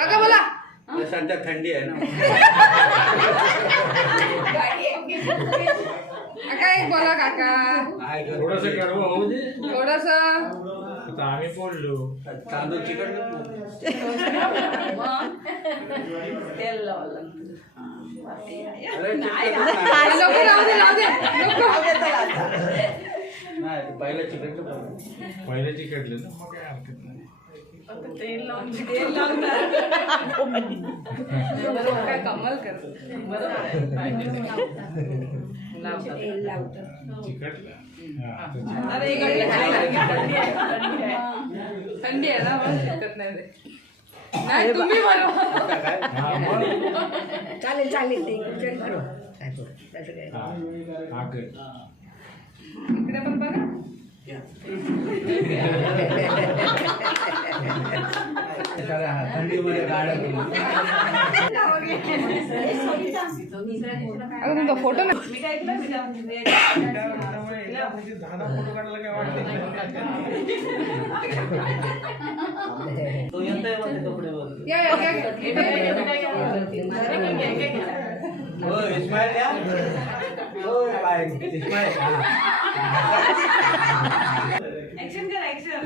काका बोला. सध्या थंडी आहे ना. काका एक बोला काका. थोडस कडवं होऊ दे. थोडस. आता आम्ही बोललो तांदूळ चिकट तेल लावलं. नको राहू दे नको. नाही पहिलं चिकट पहिले चिकटले ना मग काय हरकत नाही. तेल लावून काय कमाल कर. चिकटलं थंडी आहे ना मला शिकत नाही ते. नाही तुम्ही बरोबर. चालेल चालेल ते इकडे पण बघा. थंडीमध्ये गाड्या अगं तुमचा फोटो नाही. मी काय केलं फोटो काढायला काय वाटत तो येतोय मध्ये कपडे वर. या. हो इस्माईल या. हो बाय इस्माईल. ऍक्शन कर ऍक्शन.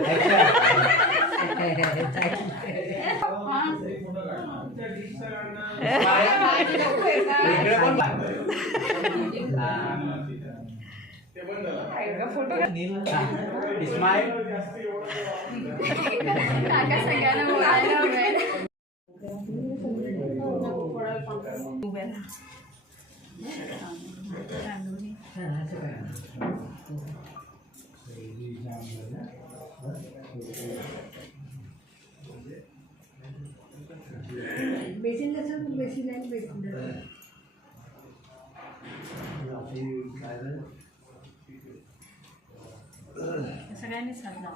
फोटो इस्माईल काका सगळ्यांना बोलायला हवंय. बेसिनला सांग बेसिन आहे बेसिन. सगळ्यांनी साधला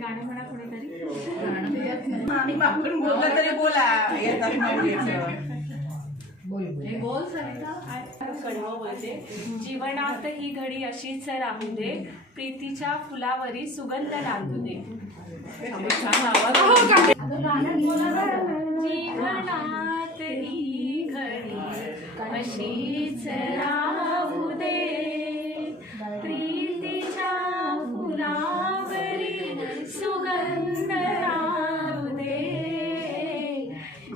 गाणं म्हणा कोणीतरी. आम्ही बापून बोललं तरी बोला. बोल कडवं बोलते. जीवनात ही घडी अशीच राहू दे, प्रीतीच्या फुलावरी सुगंध नांदू दे. जीवनात ही घडी अशीच राहू दे, प्रीतीच्या फुलावरी सुगंध नांदू दे.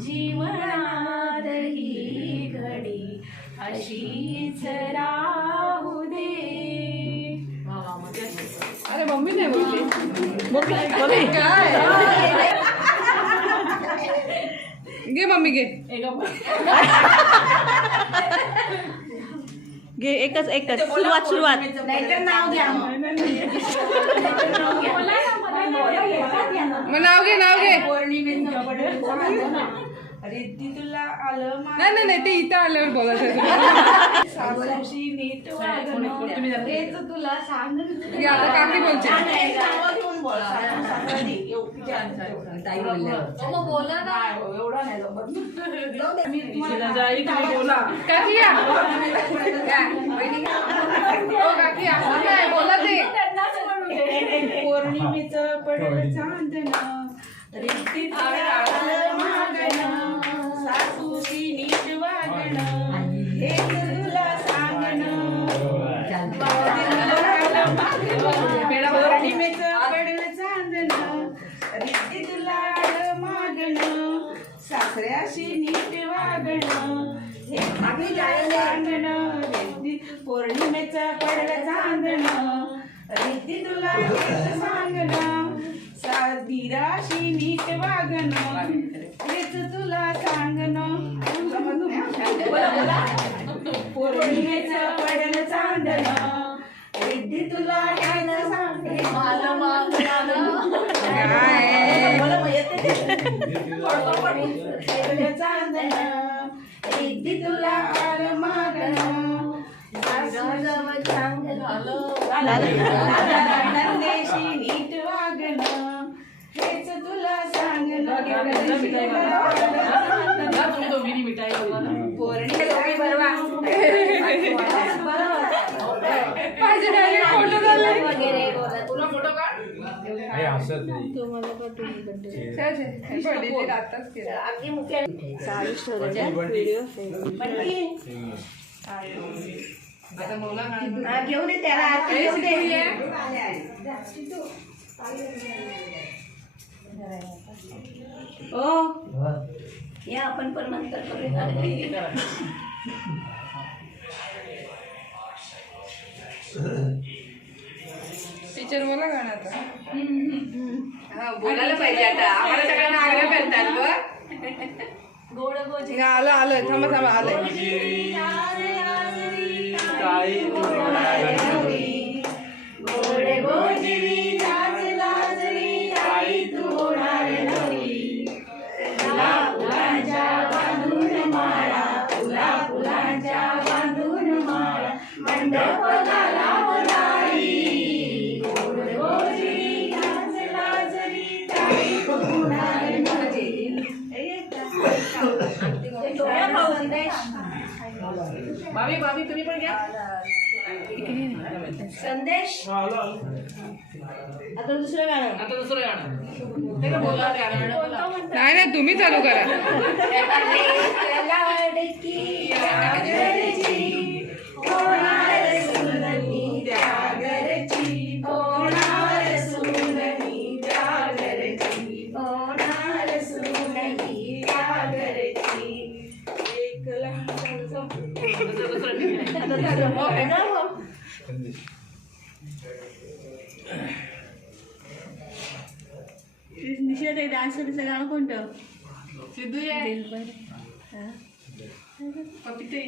जीवनात ही घडी अशीच राहू दे. अरे मम्मी नाही बोलली. काय घे मम्मी घे. घे एकच सुरुवात. नाहीतर नाव घ्या. मग नाव घे. रिद्धी तुला आलं नाही ते इथं आल्यावर बोलायचं. सासूशी नीट हेच तुला सांग. घे, आता काकी बोलते. बोला ना एवढा नाही काकी या. हो काकी असं नाही बोला ते. पौर्णिमेचं पडलं चांदण रिद्धी तुला आलं मागणं सासूशी नीट वागणं हेच तुला सांगणं. पौर्णिमेचं पडलं चांदण रिद्धी तुला आलं मागणं सासऱ्याशी नीट वागणं हे तुला सांगणं. रिद्धी पौर्णिमेचं पडलं चांदण रिद्धी तुला नीट सांगणं साधीराशी नीट वागणं हेच तुला सांगणं. पौर्णिमेचं पडलं चांदण रिद्धी तुला घ्यायचं सांगणं. चांदण रिद्धी तुला आलं मागणं नंदेशी नीट वागणं हेच तुला सांगणं. पाहिजे फोटो झाले. हे हसत नाही. आताच केलं. आता मौला गाणं. घेऊन ये त्याला आरती घेऊन दे. ओ या आपण पण नंतर करूया. टीचर बोला गाणं आता. हा बोलायला पाहिजे आता. आम्हाला सगळ्यांना आग्रह करतात बघ. गोड गोजी आलं आलं थांबा थांबा आलंय. काही गोडे गोजिरी लाज लाजरी आई तू होणार नवी. फुला फुलांच्या बांधून माळा, फुला फुलांच्या बांधून माळा, मंडपाला लावलाई. गोड गोजिरी लाज लाजरी आई तू होणार नवी. भाभी भाभी तुम्ही पण घ्या. संदेश आलो आता दुसरं गाणं. आता दुसरं गाणं. ते का बोला गाणं. नाही नाही तुम्ही चालू करा. लाडकी घरची होणार सुननी त्या घरची, होणार सुननी त्या घरची, होणार सुननी त्या घरची. एक निषेध आहे डान्सचं गाणं कोणतं? सिद्धू ये. पपिते.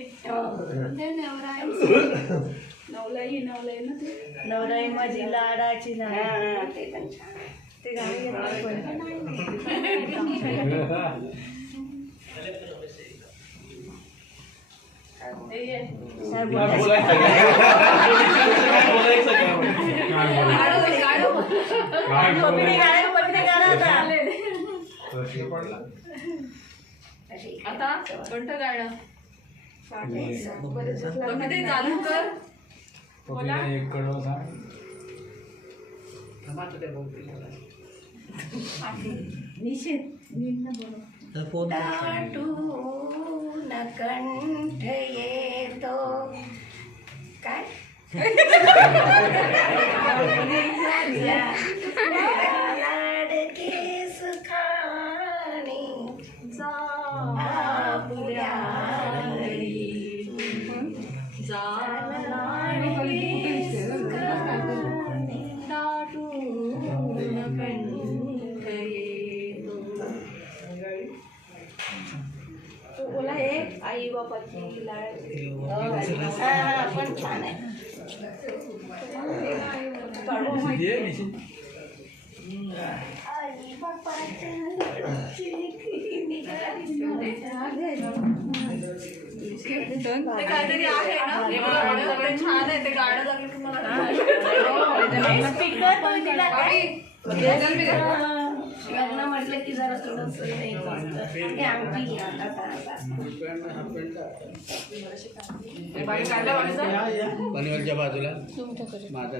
नवलाई नवलाई ना ते. नवराई माझी लाडाची लाड. ते पण छान. ते गाणं घेतलं कोणी? बोलायचं प्रश्न पडला. आता कोणतं गाणं. पपिते चालू कर. पप्पीने एक कडवं सांग. दाटून कंठ येतो काय लाडके सुखाने आपुल्या घरी. लाडके सुखाने दाटून कंठ येतो. बोला हे आई बापाची लाड. पण छान आहे. आई बापाची ते काहीतरी आहे ना. सगळं छान आहे ते गाणं लागलं की मला लग्न म्हटलं की जरा थोडंसं हे आमची पनवेलच्या बाजूला माझा